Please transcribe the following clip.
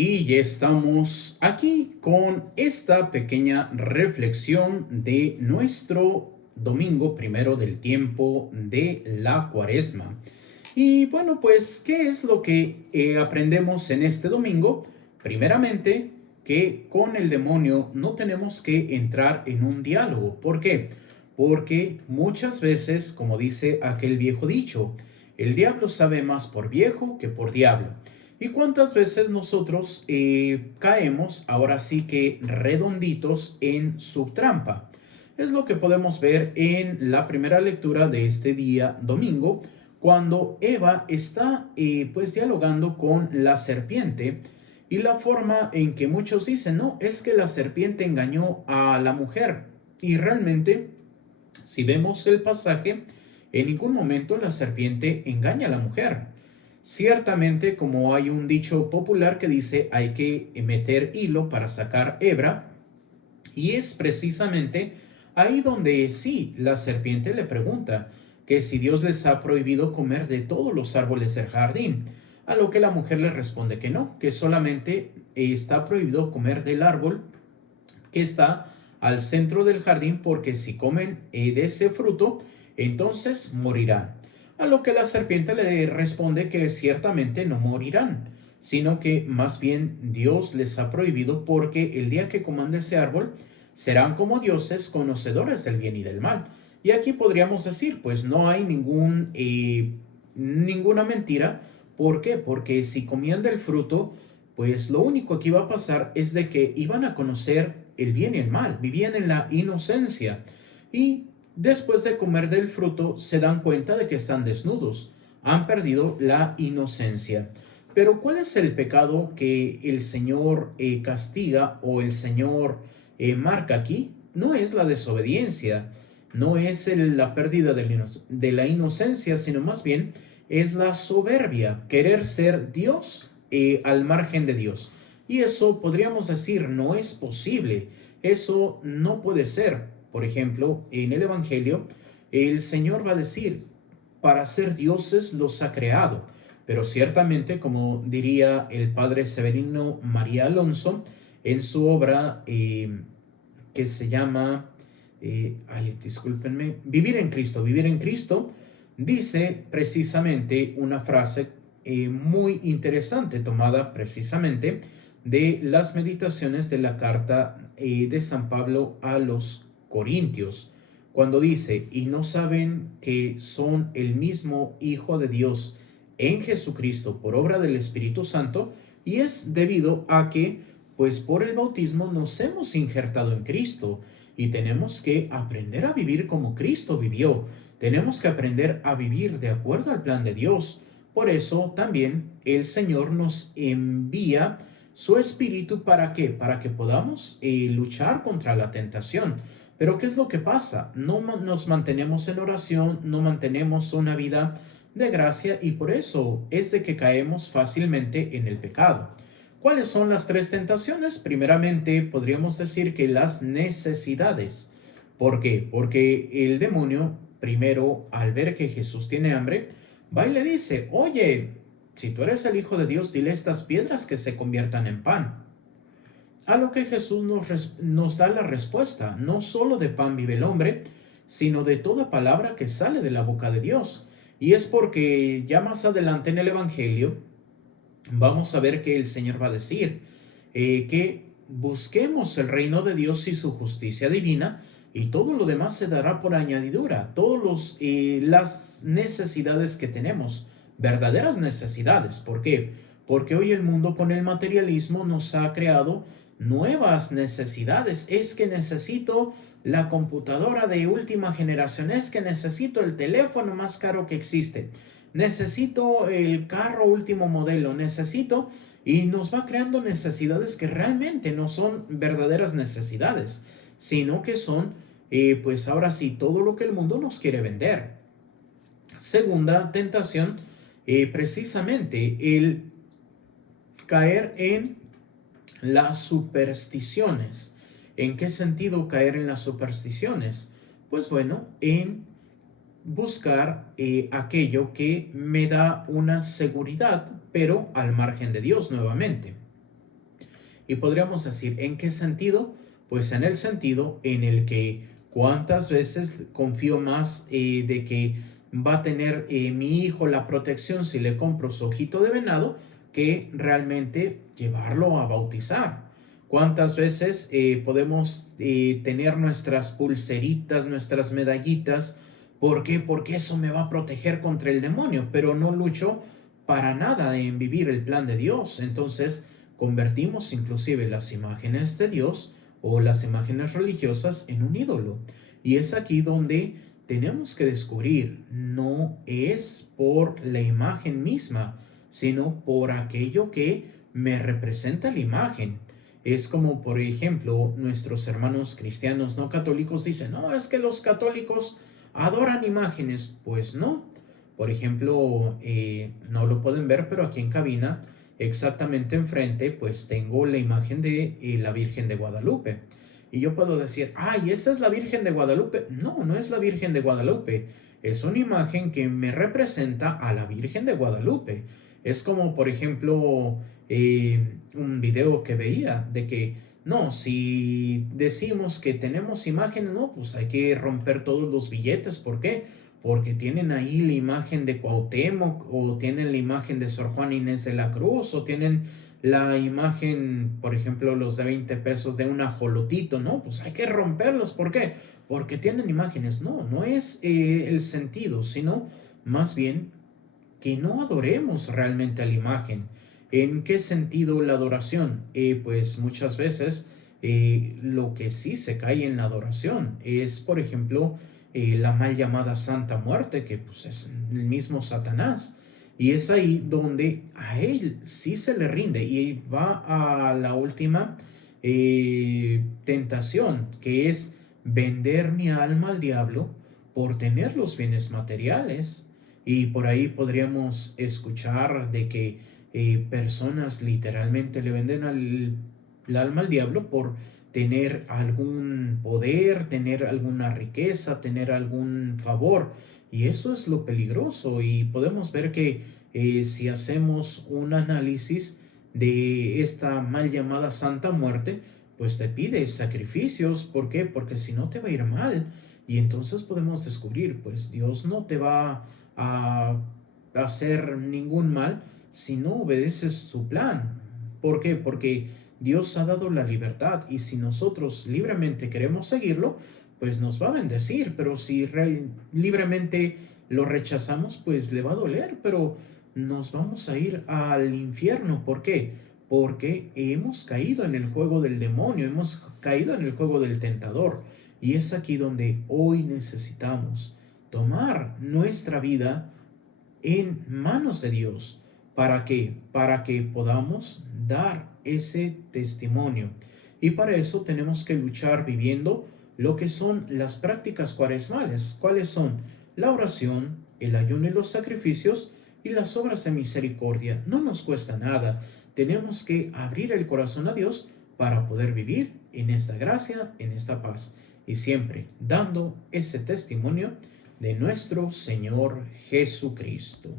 Y ya estamos aquí con esta pequeña reflexión de nuestro domingo primero del tiempo de la Cuaresma. Y bueno, pues, ¿qué es lo que aprendemos en este domingo? Primeramente, que con el demonio no tenemos que entrar en un diálogo. ¿Por qué? Porque muchas veces, como dice aquel viejo dicho, el diablo sabe más por viejo que por diablo. ¿Y cuántas veces nosotros caemos, ahora sí que redonditos, en su trampa? Es lo que podemos ver en la primera lectura de este día domingo, cuando Eva está pues dialogando con la serpiente y la forma en que muchos dicen, no, es que la serpiente engañó a la mujer. Y realmente, si vemos el pasaje, en ningún momento la serpiente engaña a la mujer. Ciertamente, como hay un dicho popular que dice hay que meter hilo para sacar hebra, y es precisamente ahí donde sí, la serpiente le pregunta que si Dios les ha prohibido comer de todos los árboles del jardín, a lo que la mujer le responde que no, que solamente está prohibido comer del árbol que está al centro del jardín, porque si comen de ese fruto, entonces morirán. A lo que la serpiente le responde que ciertamente no morirán, sino que más bien Dios les ha prohibido porque el día que coman de ese árbol serán como dioses conocedores del bien y del mal. Y aquí podríamos decir, pues no hay ninguna mentira. ¿Por qué? Porque si comían del fruto, pues lo único que iba a pasar es de que iban a conocer el bien y el mal, vivían en la inocencia y después de comer del fruto se dan cuenta de que están desnudos, han perdido la inocencia. Pero ¿cuál es el pecado que el Señor castiga o el Señor marca aquí? No es la desobediencia, no es la pérdida de la inocencia, sino más bien es la soberbia, querer ser Dios al margen de Dios. Y eso podríamos decir no es posible, eso no puede ser. Por ejemplo, en el Evangelio, el Señor va a decir, para ser dioses los ha creado. Pero ciertamente, como diría el padre Severino María Alonso, en su obra que se llama, discúlpenme, Vivir en Cristo, dice precisamente una frase muy interesante tomada precisamente de las meditaciones de la carta de San Pablo a los Corintios, cuando dice, y no saben que son el mismo Hijo de Dios en Jesucristo por obra del Espíritu Santo, y es debido a que, pues por el bautismo nos hemos injertado en Cristo y tenemos que aprender a vivir como Cristo vivió. Tenemos que aprender a vivir de acuerdo al plan de Dios. Por eso también el Señor nos envía su Espíritu. ¿Para qué? Para que podamos luchar contra la tentación. Pero ¿qué es lo que pasa? No nos mantenemos en oración, no mantenemos una vida de gracia y por eso es de que caemos fácilmente en el pecado. ¿Cuáles son las tres tentaciones? Primeramente, podríamos decir que las necesidades. ¿Por qué? Porque el demonio, primero, al ver que Jesús tiene hambre, va y le dice, oye, si tú eres el Hijo de Dios, dile a estas piedras que se conviertan en pan. A lo que Jesús nos da la respuesta, no solo de pan vive el hombre, sino de toda palabra que sale de la boca de Dios. Y es porque ya más adelante en el Evangelio vamos a ver que el Señor va a decir que busquemos el reino de Dios y su justicia divina y todo lo demás se dará por añadidura. Todas las necesidades que tenemos, verdaderas necesidades. ¿Por qué? Porque hoy el mundo con el materialismo nos ha creado nuevas necesidades. Es que necesito la computadora de última generación, es que necesito el teléfono más caro que existe, necesito el carro último modelo, necesito, y nos va creando necesidades que realmente no son verdaderas necesidades, sino que son, pues ahora sí, todo lo que el mundo nos quiere vender. Segunda tentación, precisamente el caer en las supersticiones. ¿En qué sentido caer en las supersticiones? Pues bueno, en buscar aquello que me da una seguridad, pero al margen de Dios nuevamente. Y podríamos decir, ¿en qué sentido? Pues en el sentido en el que cuántas veces confío más de que va a tener mi hijo la protección si le compro su ojito de venado que realmente llevarlo a bautizar. ¿Cuántas veces podemos tener nuestras pulseritas, nuestras medallitas? ¿Por qué? Porque eso me va a proteger contra el demonio, pero no lucho para nada en vivir el plan de Dios. Entonces, convertimos inclusive las imágenes de Dios o las imágenes religiosas en un ídolo. Y es aquí donde tenemos que descubrir, no es por la imagen misma, sino por aquello que me representa la imagen. Es como, por ejemplo, nuestros hermanos cristianos no católicos dicen, no, es que los católicos adoran imágenes. Pues no. Por ejemplo, no lo pueden ver, pero aquí en cabina, exactamente enfrente, pues tengo la imagen de la Virgen de Guadalupe. Y yo puedo decir, ay, ¿esa es la Virgen de Guadalupe? No, no es la Virgen de Guadalupe. Es una imagen que me representa a la Virgen de Guadalupe. Es como, por ejemplo, un video que veía de que, no, si decimos que tenemos imágenes, no, pues hay que romper todos los billetes. ¿Por qué? Porque tienen ahí la imagen de Cuauhtémoc, o tienen la imagen de Sor Juana Inés de la Cruz, o tienen la imagen, por ejemplo, los de 20 pesos de un ajolotito, ¿no? Pues hay que romperlos. ¿Por qué? Porque tienen imágenes. No, no es el sentido, sino más bien que no adoremos realmente a la imagen. ¿En qué sentido la adoración? Pues muchas veces lo que sí se cae en la adoración es, por ejemplo, la mal llamada Santa Muerte, que pues es el mismo Satanás. Y es ahí donde a él sí se le rinde y va a la última tentación, que es vender mi alma al diablo por tener los bienes materiales. Y por ahí podríamos escuchar de que personas literalmente le venden el alma al diablo por tener algún poder, tener alguna riqueza, tener algún favor. Y eso es lo peligroso. Y podemos ver que si hacemos un análisis de esta mal llamada Santa Muerte, pues te pide sacrificios. ¿Por qué? Porque si no te va a ir mal. Y entonces podemos descubrir, pues Dios no te va a hacer ningún mal si no obedeces su plan. ¿Por qué? Porque Dios ha dado la libertad y si nosotros libremente queremos seguirlo, pues nos va a bendecir, pero si libremente lo rechazamos, pues le va a doler, pero nos vamos a ir al infierno. ¿Por qué? Porque hemos caído en el juego del demonio, hemos caído en el juego del tentador. Y es aquí donde hoy necesitamos tomar nuestra vida en manos de Dios. ¿Para qué? Para que podamos dar ese testimonio. Y para eso tenemos que luchar viviendo lo que son las prácticas cuaresmales. ¿Cuáles son? La oración, el ayuno y los sacrificios y las obras de misericordia. No nos cuesta nada. Tenemos que abrir el corazón a Dios para poder vivir en esta gracia, en esta paz. Y siempre dando ese testimonio de nuestro Señor Jesucristo.